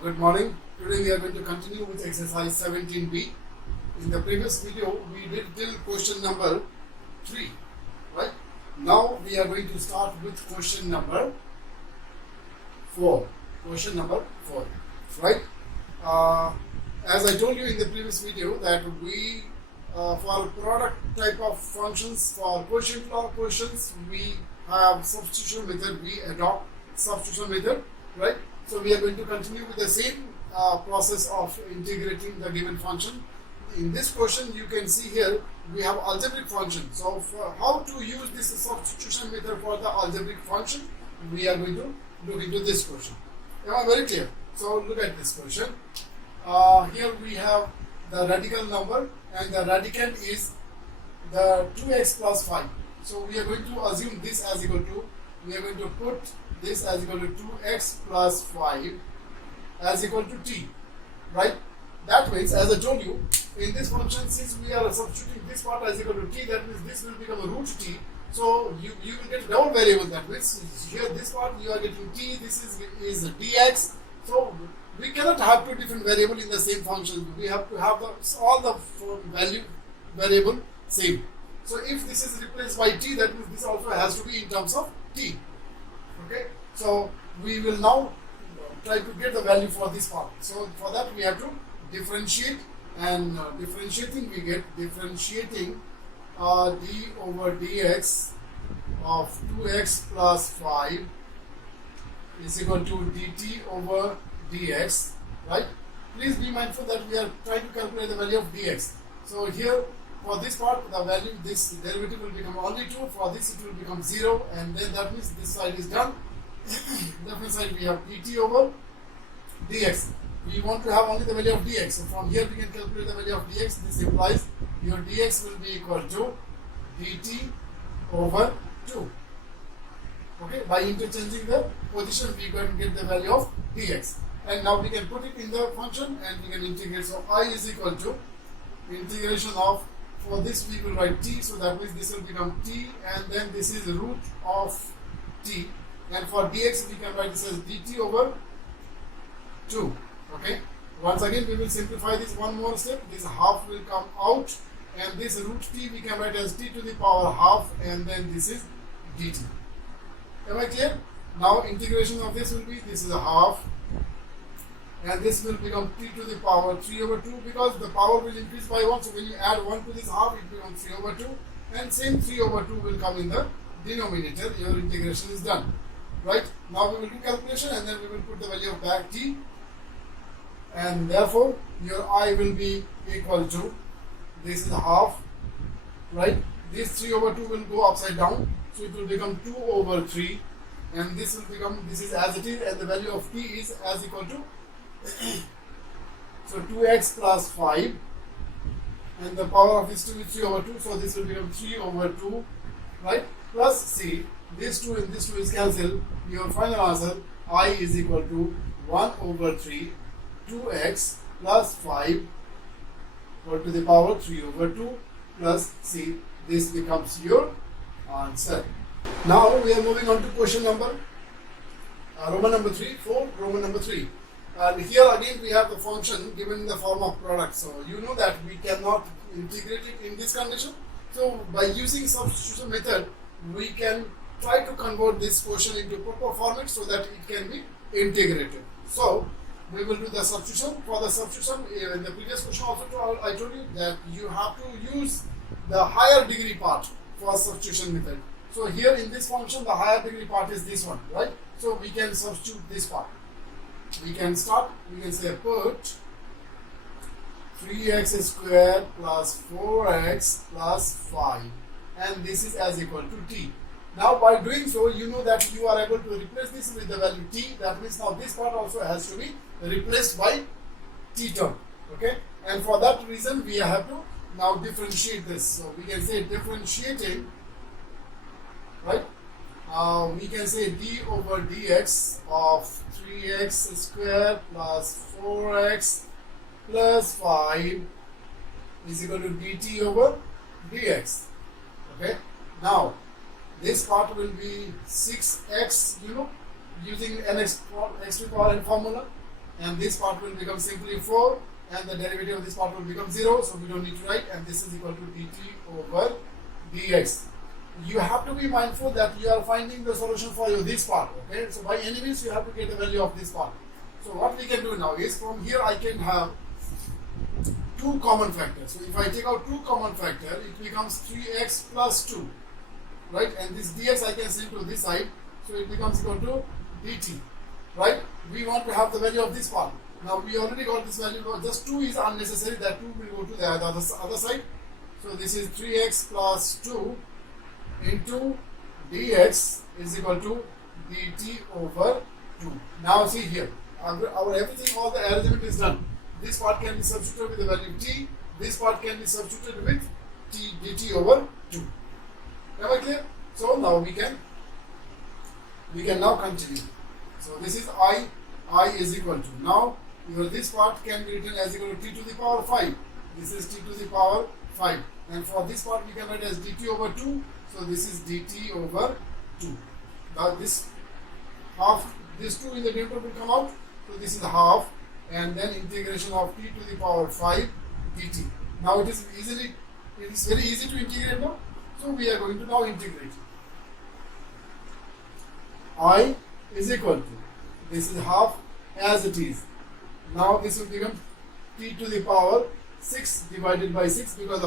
Good morning. Today we are going to continue with exercise 17b. In the previous video, we did till question number 3, right? Now we are going to start with question number 4. Question number 4, right? As I told you in the previous video that we, for product type of functions, for quotient law questions, we have substitution method, we adopt substitution method, right? So we are going to continue with the same process of integrating the given function. In this question, you can see here we have algebraic function. So for how to use this substitution method for the algebraic function, we are going to look into this question. Am I very clear? So look at this question. Here we have the radical number and the radicand is the 2x plus 5. So we are going to assume this as equal to, we are going to put this as equal to 2x plus 5 as equal to t, right? That means, as I told you, in this function, since we are substituting this part as equal to t, that means this will become a root t. So you will get double variable. That means here this part you are getting t, this is dx. So we cannot have two different variable in the same function. We have to have all the value variable same. So if this is replaced by t, that means this also has to be in terms of t. Okay, so we will now try to get the value for this part. So for that we have to differentiate, and differentiating we get differentiating d over dx of 2x plus 5 is equal to dt over dx, right? Please be mindful that we are trying to calculate the value of dx. So here for this part, the value, this derivative will become only 2, for this it will become 0, and then that means this side is done. Left side we have dt over dx. We want to have only the value of dx. So from here we can calculate the value of dx. This implies your dx will be equal to dt over 2. Okay, by interchanging the position we can get the value of dx. And now we can put it in the function and we can integrate. So I is equal to integration of, for this we will write t, so that means this will become t, and then this is root of t, and for dx we can write this as dt over 2. Okay, once again we will simplify this one more step. This half will come out, and this root t we can write as t to the power half, and then this is dt. Am I clear? Now integration of this will be, this is a half, and this will become t to the power 3 over 2, because the power will increase by 1. So when you add 1 to this half, it becomes 3 over 2, and same 3 over 2 will come in the denominator. Your integration is done, right? Now we will do calculation, and then we will put the value of back t, and therefore your I will be equal to, this is half, right? This 3 over 2 will go upside down, so it will become 2 over 3, and this will become, this is as it is, and the value of t is as equal to so 2x plus 5, and the power of this 2 is 3 over 2, so this will become 3 over 2, right? Plus c, this 2 and this 2 is cancelled. Your final answer I is equal to 1 over 3 2x plus 5 or to the power 3 over 2 plus c. This becomes your answer. Now we are moving on to question number Roman number 3 for Roman number 3. And here again we have the function given in the form of product. So you know that we cannot integrate it in this condition. So by using substitution method, we can try to convert this question into proper format so that it can be integrated. So we will do the substitution. For the substitution, in the previous question also I told you that you have to use the higher degree part for substitution method. So here in this function, the higher degree part is this one, right? So we can substitute this part. We can start, we can say put 3x squared plus 4x plus 5, and this is as equal to t. Now by doing so, you know that you are able to replace this with the value t. That means now this part also has to be replaced by t term. Okay, and for that reason we have to now differentiate this. So we can say differentiating, right? We can say d over dx of 3x squared plus 4x plus 5 is equal to dt over dx. Okay, now this part will be 6x, using n x to the power n formula. and this part will become simply 4, and the derivative of this part will become 0, so we don't need to write, and this is equal to dt over dx. You have to be mindful that you are finding the solution for this part, okay? So by any means you have to get the value of this part. So what we can do now is, from here I can have two common factors. So if I take out two common factor, it becomes 3x plus 2, right? And this dx I can send to this side, so it becomes equal to dt, right? We want to have the value of this part. Now we already got this value, just 2 is unnecessary, that 2 will go to the other side. So this is 3x plus 2 into dx is equal to dt over 2. Now see here, our everything, all the arrangement is done. This part can be substituted with the value t, this part can be substituted with t dt over 2. Am I clear? So now we can now continue. So this is I is equal to, now this part can be written as equal to t to the power 5. This is t to the power 5, and for this part we can write as dt over 2. So this is dt over 2. Now this half, this 2 in the denominator will come out. So this is half, and then integration of t to the power 5 dt. Now it is very easy to integrate now. So we are going to now integrate. I is equal to, this is half as it is. Now this will become t to the power 6 divided by 6, because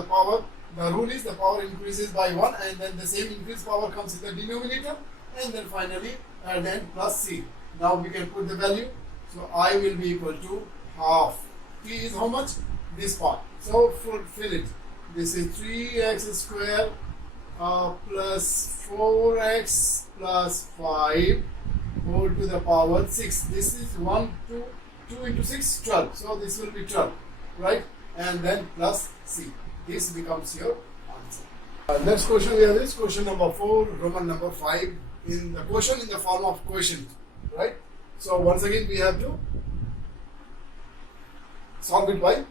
the rule is the power increases by 1, and then the same increased power comes in the denominator, and then finally and then plus c. Now we can put the value. So I will be equal to half. T is how much? This part. So fulfill it. This is 3x square plus 4x plus 5 whole to the power 6. This is 2 into 6, 12. So this will be 12, right? And then plus c. This becomes your answer. Next question we have is question number 4, Roman number 5. In the question in the form of quotient, right? So once again we have to solve it by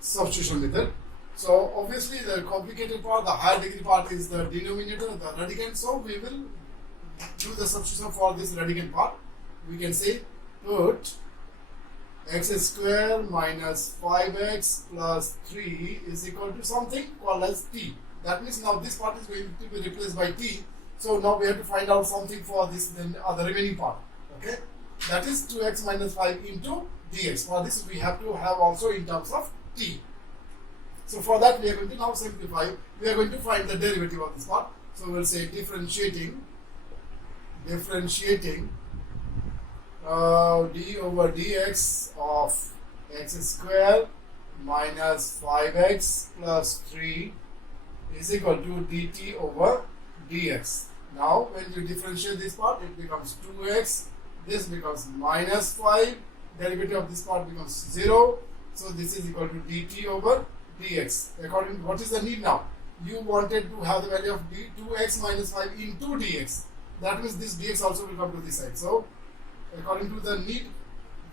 substitution method. So obviously the complicated part, the higher degree part, is the denominator, the radicand. So we will do the substitution for this radicand part. We can say put x square minus 5x plus 3 is equal to something called as t. That means now this part is going to be replaced by t. So now we have to find out something for this, then the remaining part. Okay, that is 2x minus 5 into dx. For this we have to have also in terms of t. So for that we are going to now simplify. We are going to find the derivative of this part. So we'll say differentiating d over dx of x square minus 5x plus 3 is equal to dt over dx. Now when you differentiate this part, it becomes 2x, this becomes minus 5, derivative of this part becomes 0. So this is equal to dt over dx. According to what is the need now? You wanted to have the value of 2x minus 5 into dx. That means this dx also will come to this side. So according to the need,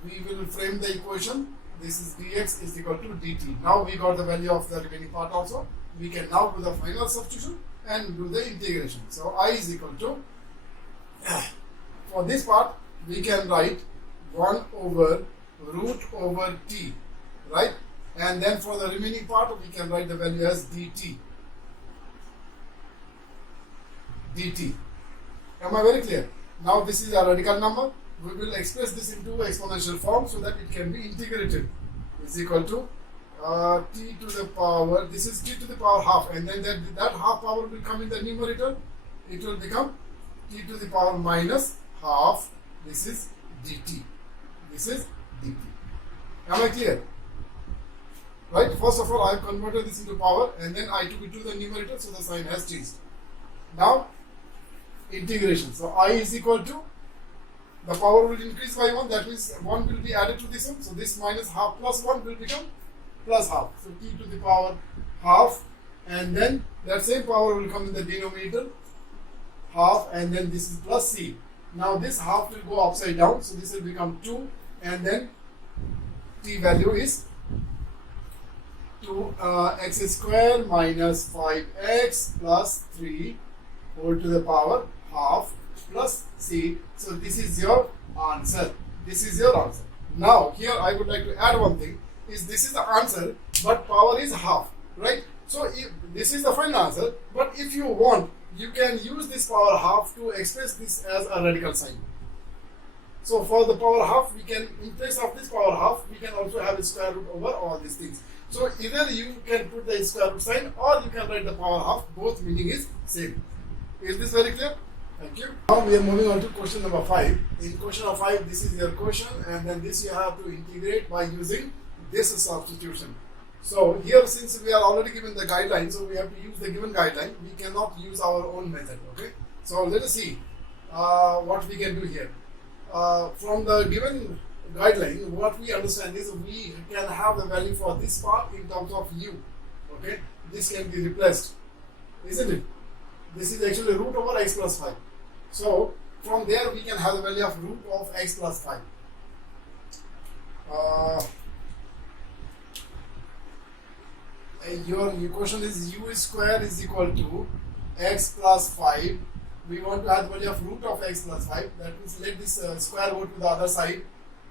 we will frame the equation. This is dx is equal to dt. Now we got the value of the remaining part also. We can now do the final substitution and do the integration. So I is equal to, for this part we can write 1 over root over t, right? And then for the remaining part we can write the value as dt. Am I very clear? Now this is a radical number. We will express this into exponential form so that it can be integrated. Is equal to t to the power, this is t to the power half, and then that half power will come in the numerator. It will become t to the power minus half. This is dt. This is dt. Am I clear? Right? First of all, I have converted this into power, and then I took it to the numerator, so the sign has changed. Now integration. So I is equal to, the power will increase by 1, that means 1 will be added to this one. So this minus half plus 1 will become plus half. So t to the power half, and then that same power will come in the denominator, half, and then this is plus c. Now this half will go upside down, so this will become 2, and then t value is 2x square minus 5x plus 3 whole to the power half plus c. So this is your answer. This is your answer. Now here I would like to add one thing, is this is the answer but power is half, right? So if this is the final answer, but if you want, you can use this power half to express this as a radical sign. So for the power half, we can, in place of this power half, we can also have a square root over all these things. So either you can put the square root sign or you can write the power half, both meaning is same. Is this very clear? Thank you. Now we are moving on to question number 5. In question number 5, this is your question, and then this you have to integrate by using this substitution. So here, since we are already given the guideline, so we have to use the given guideline. We cannot use our own method. Okay. So let us see what we can do here. From the given guideline, what we understand is we can have the value for this part in terms of u. Okay. This can be replaced, isn't it? This is actually root over x plus 5. So from there we can have the value of root of x plus 5. Your question is u square is equal to x plus 5. We want to have the value of root of x plus 5. That means let this square go to the other side.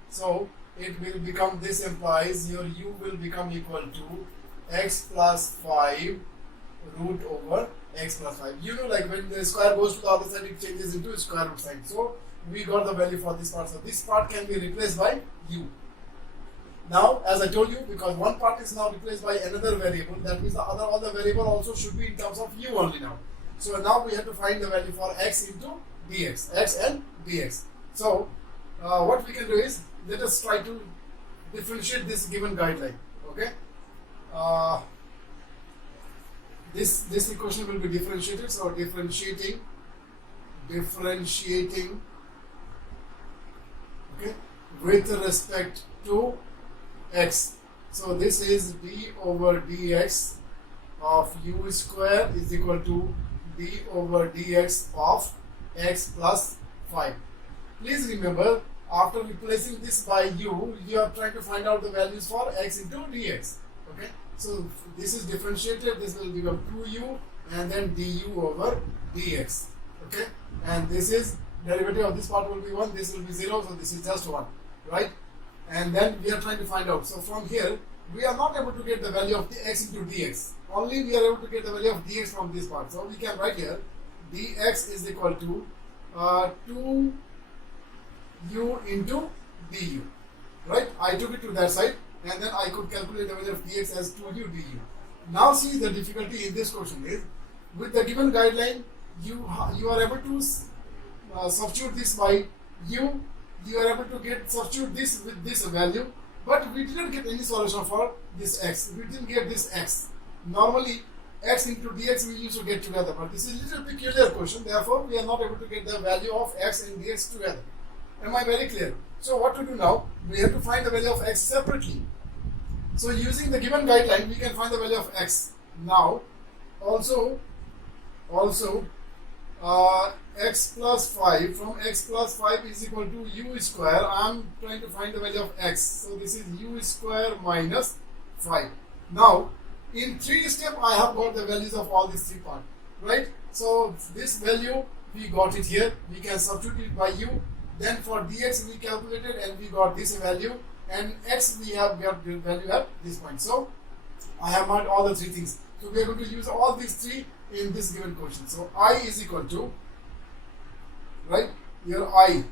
So it will become, this implies your u will become equal to x plus 5 root over x plus 5. You know, like when the square goes to the other side, it changes into a square root sign. So we got the value for this part. So this part can be replaced by u. Now, as I told you, because one part is now replaced by another variable, that means the other, all the variable also should be in terms of u only now. So now we have to find the value for x into dx, x and dx. So what we can do is, let us try to differentiate this given guideline. Okay. This equation will be differentiated. So differentiating, okay, with respect to x. So this is d over dx of u square is equal to d over dx of x plus 5. Please remember, after replacing this by u, you are trying to find out the values for x into dx. Okay. So this is differentiated, this will become 2u and then du over dx. Okay. And this is, derivative of this part will be 1, this will be 0, so this is just 1. Right. And then we are trying to find out. So from here, we are not able to get the value of the x into dx. Only we are able to get the value of dx from this part. So we can write here dx is equal to 2u into du. Right? I took it to that side and then I could calculate the value of dx as 2u du. Now see, the difficulty in this question is, with the given guideline, you are able to substitute this by u. You are able to substitute this with this value, but we didn't get any solution for this x. We didn't get this x. Normally, x into dx we used to get together, but this is a little peculiar question. Therefore, we are not able to get the value of x and dx together. Am I very clear? So what to do now? We have to find the value of x separately. So using the given guideline, we can find the value of x. Now, also x plus 5, from x plus 5 is equal to u square. I am trying to find the value of x. So this is u square minus 5. Now, in 3 steps, I have got the values of all these 3 parts. Right? So this value, we got it here. We can substitute it by u. Then for dx, we calculated and we got this value. And x, we have got the value at this point. So I have marked all the 3 things. So we are going to use all these 3 in this given question. So I is equal to, right, here I,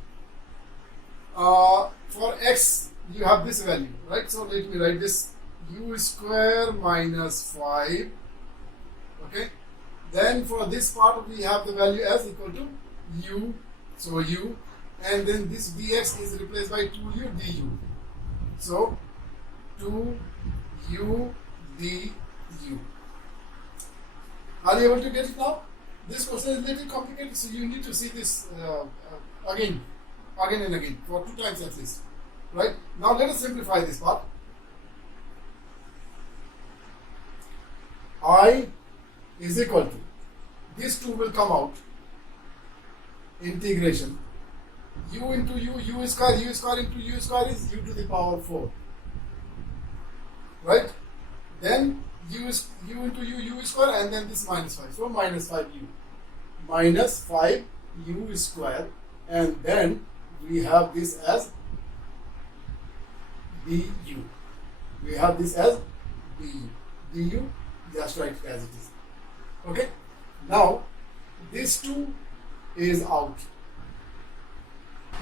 for x you have this value, right? So let me write this, u square minus 5. Okay. Then for this part we have the value as equal to u, so u, and then this dx is replaced by 2u du. So 2u du. Are you able to get it now? This question is a little complicated, so you need to see this again and again, for 2 times at least. Right? Now let us simplify this part. I is equal to, these 2 will come out, integration, u into u square into u square is u to the power 4. Right? Then u into u square, and then this minus 5. So minus 5u. Minus 5u square, and then we have this as du. We have this as du, just write it as it is. Okay. Now this 2 is out.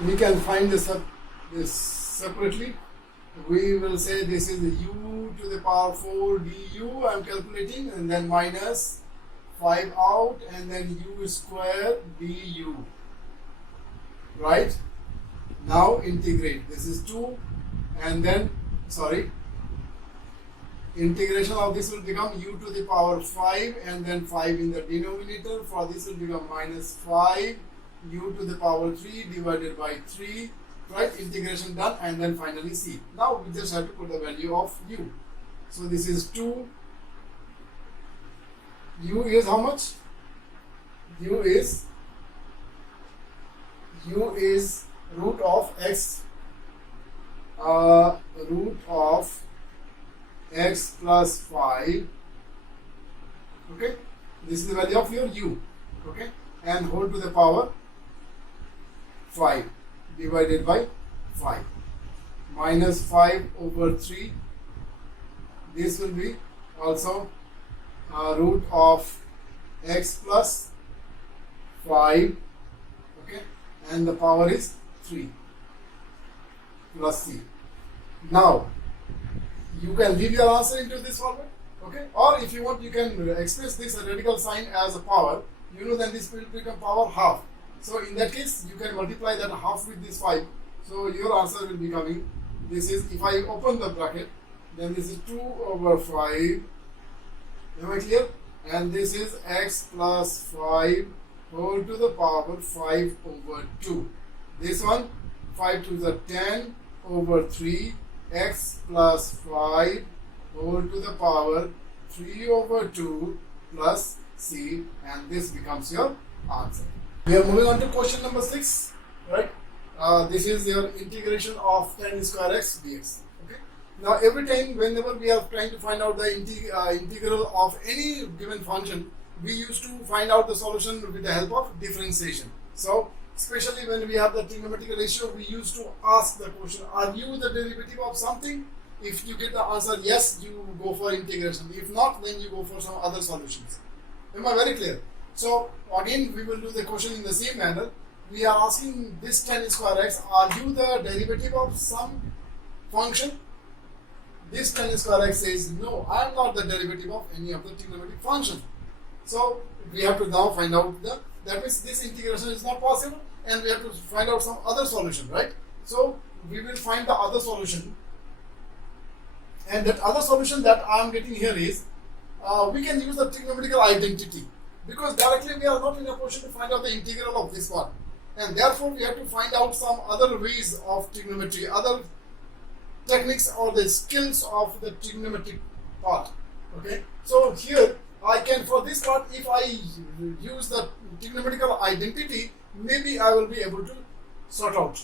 We can find this separately. We will say this is u to the power 4 du. I am calculating, and then minus 5 out, and then u square du. Right? Now integrate. This is 2, and then integration of this will become u to the power 5, and then 5 in the denominator. For this will become minus 5 u to the power 3 divided by 3. Right? Integration done, and then finally c. Now we just have to put the value of u. So this is 2. U is how much? U is root of x, x plus 5. Okay, this is the value of your u. Okay, and whole to the power 5 divided by 5 minus 5 over 3. This will be also root of x plus 5. Okay, and the power is 3 plus c. Now you can leave your answer into this format. Okay, or if you want, you can express this radical sign as a power. Then this will become power half. So in that case, you can multiply that half with this 5. So your answer will be coming. This is, if I open the bracket, then this is 2 over 5. Am I clear? And this is x plus 5 whole to the power 5 over 2. This one, 5 to the 10 over 3, x plus 5 whole to the power 3 over 2 plus c, and this becomes your answer. We are moving on to question number 6, right? This is your integration of tan square x dx. Okay. Now every time whenever we are trying to find out the integral of any given function, we used to find out the solution with the help of differentiation. So especially when we have the trigonometric ratio, we used to ask the question, are you the derivative of something? If you get the answer yes, you go for integration. If not, then you go for some other solutions. Am I very clear? So again, we will do the question in the same manner. We are asking this tan square x, are you the derivative of some function? This tan square x says, no, I am not the derivative of any of the trigonometric function. So we have to now find out that means this integration is not possible, and we have to find out some other solution, right? So we will find the other solution, and that other solution that I am getting here is, we can use the trigonometrical identity, because directly we are not in a position to find out the integral of this one, and therefore we have to find out some other ways of trigonometry, other techniques or the skills of the trigonometric part. Okay, so here I can, for this part, if I use the trigonometrical identity, maybe I will be able to sort out.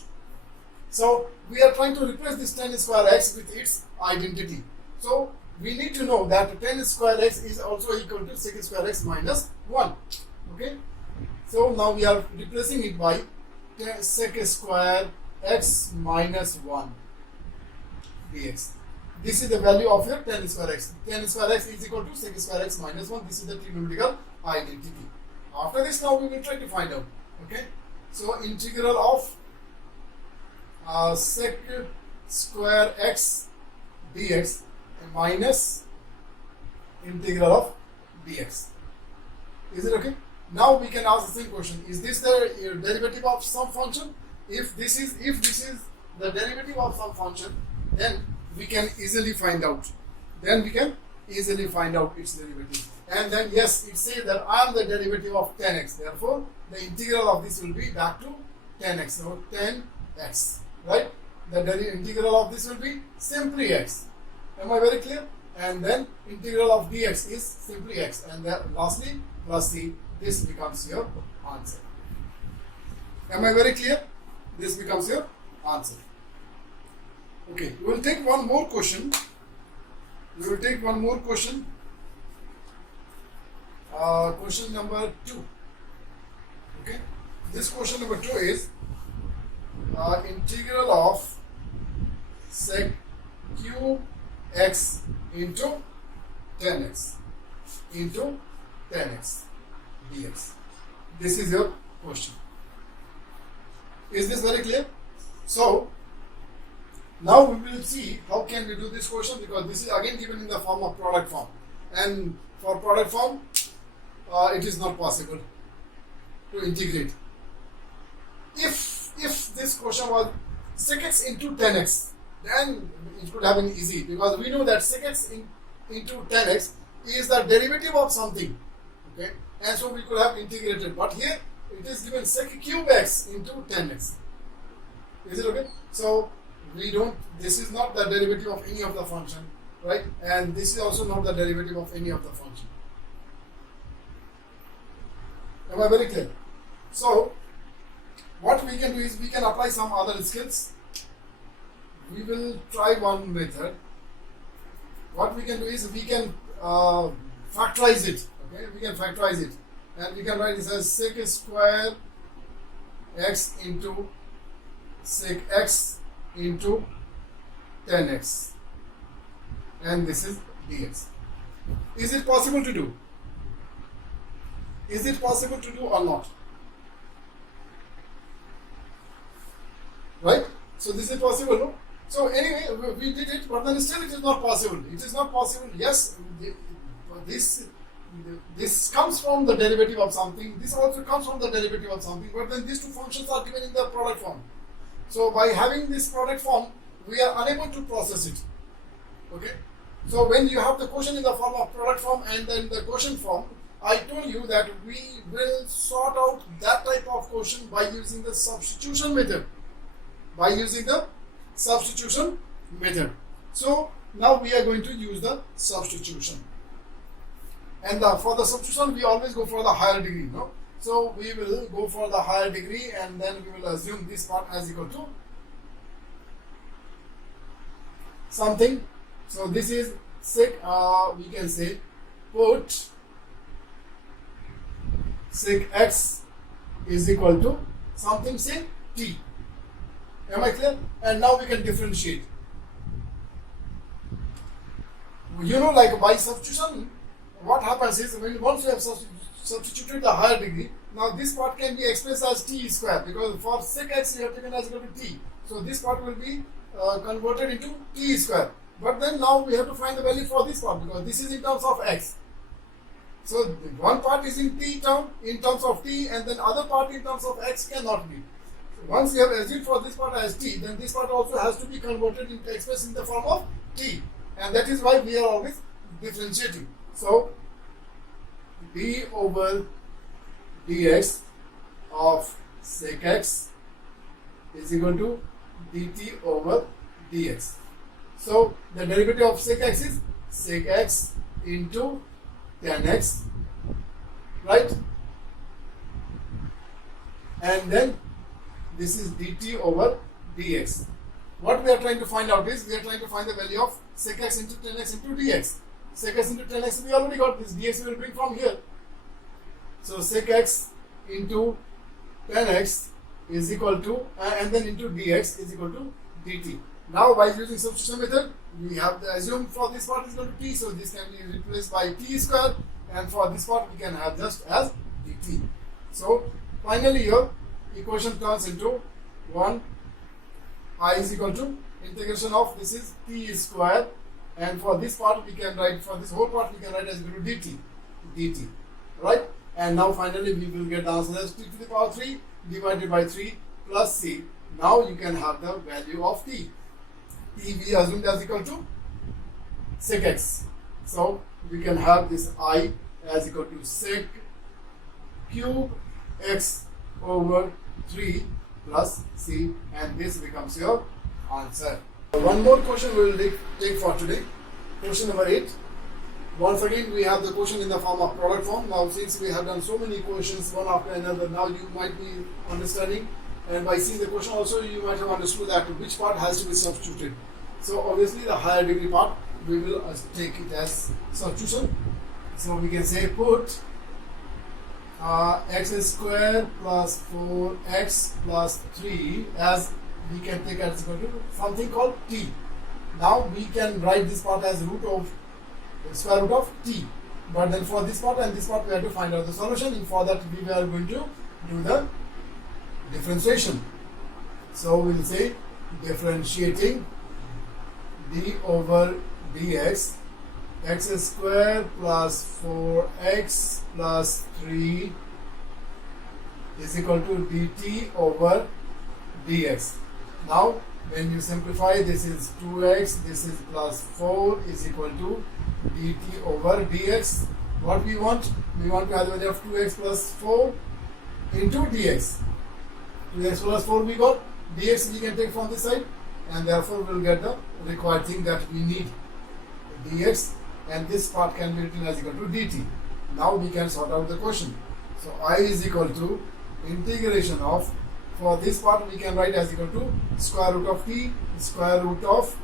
So we are trying to replace this tan square x with its identity. So we need to know that tan square x is also equal to sec square x minus 1. Okay. So now we are replacing it by sec square x minus 1 dx. This is the value of your tan square x. Tan square x is equal to sec square x minus 1. This is the trigonometrical identity. After this, now we will try to find out. Okay. So integral of sec square x dx minus integral of dx. Is it okay? Now we can ask the same question: is this the derivative of some function? If this is the derivative of some function, then we can easily find out. Its derivative. And then yes, it says that I am the derivative of tan x. Therefore, the integral of this will be back to tan x. So tan x, right? The integral of this will be simply x. Am I very clear? And then integral of dx is simply x. And then lastly, plus c. This becomes your answer. Am I very clear? This becomes your answer. Okay, we will take one more question. Question number 2. Okay, this question number 2 is integral of sec cube x into 10x into 10x dx. This is your question. Is this very clear? So now we will see how can we do this question, because this is again given in the form of product form, and for product form it is not possible to integrate. If this question was sec x into 10x, then it could have been easy, because we know that sec x into 10x is the derivative of something, okay, and so we could have integrated. But here it is given sec cube x into 10x. Is it okay? So we don't, this is not the derivative of any of the function, right? And this is also not the derivative of any of the function. Am I very clear? So what we can do is we can apply some other skills. We will try one method. What we can do is we can factorize it. Okay, we can factorize it, and we can write this as sec square x into sec x into 10x, and this is dx. Is it possible to do? Is it possible to do or not? Right? So this is possible, no? So anyway, we did it, but then still it is not possible. It is not possible. Yes, this comes from the derivative of something. This also comes from the derivative of something. But then these two functions are given in the product form. So by having this product form, we are unable to process it. Okay. So when you have the quotient in the form of product form and then the quotient form, I told you that we will sort out that type of quotient by using the substitution method. By using the substitution method. So now we are going to use the substitution. And for the substitution, we always go for the higher degree, no? So we will go for the higher degree, and then we will assume this part as equal to something. So this is sec, we can say put sec x is equal to something, say t. Am I clear? And now we can differentiate. You know, like by substitution, what happens is when once you have substituted the higher degree, now this part can be expressed as t square, because for sec x you have taken as equal to t. So this part will be converted into t square. But then now we have to find the value for this part, because this is in terms of x. So one part is in terms of t, and then other part in terms of x cannot be. Once you have assumed for this part as t, then this part also has to be converted into expressed in the form of t, and that is why we are always differentiating. So d over dx of sec x is equal to dt over dx. So the derivative of sec x is sec x into 10x, right? And then this is dt over dx. What we are trying to find out is we are trying to find the value of sec x into 10x into dx. Sec x into 10x, we already got this. Dx we will bring from here. So sec x into 10x is equal to, and then into dx is equal to dt. Now by using substitution method, we have the assume for this part is equal to t, so this can be replaced by t square, and for this part we can have just as dt. So finally your equation turns into 1 I is equal to integration of this is t square, and for this part we can write, for this whole part we can write as equal to dt, right? And now finally we will get the answer as t to the power 3 divided by 3 plus c. Now you can have the value of t. T we assumed as equal to sec x. So we can have this I as equal to sec cube x over 3 plus c, and this becomes your answer. One more question we will take for today. Question number 8. Once again we have the question in the form of product form. Now since we have done so many questions one after another, now you might be understanding, and by seeing the question also you might have understood that which part has to be substituted. So obviously the higher degree part we will take it as substitution. So we can say put x square plus 4x plus 3 as we can take as equal to something called t. Now we can write this part as square root of t. But then for this part and this part, we have to find out the solution. And for that, we are going to do the differentiation. So we will say differentiating d over dx, x square plus 4x plus 3 is equal to dt over dx. Now when you simplify, this is 2x, this is plus 4 is equal to dt over dx. What we want? We want to have the value of 2x plus 4 into dx. 2x plus 4 we got, dx we can take from this side, and therefore we will get the required thing that we need, dx, and this part can be written as equal to dt. Now we can sort out the question. So I is equal to integration of, for this part we can write as equal to square root of t, square root of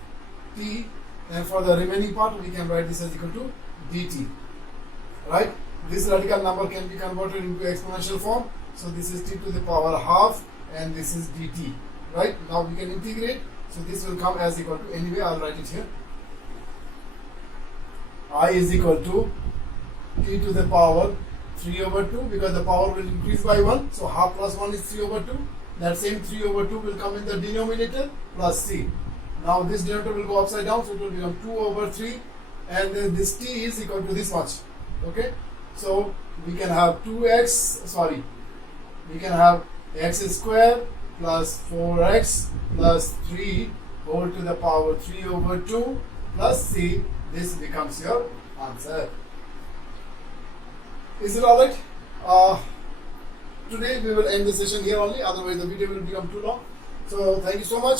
t, and for the remaining part we can write this as equal to dt. Right? This radical number can be converted into exponential form. So this is t to the power half and this is dt. Right? Now we can integrate. So this will come as equal to, anyway I'll write it here. I is equal to t to the power 3 over 2, because the power will increase by 1. So half plus 1 is 3 over 2. That same 3 over 2 will come in the denominator plus c. Now this denominator will go upside down, so it will become 2 over 3, and then this t is equal to this much. Okay, so we can have 2x, we can have x square plus 4x plus 3 whole to the power 3 over 2 plus c. This becomes your answer. Is it alright? Today we will end the session here only, otherwise the video will become too long. So thank you so much.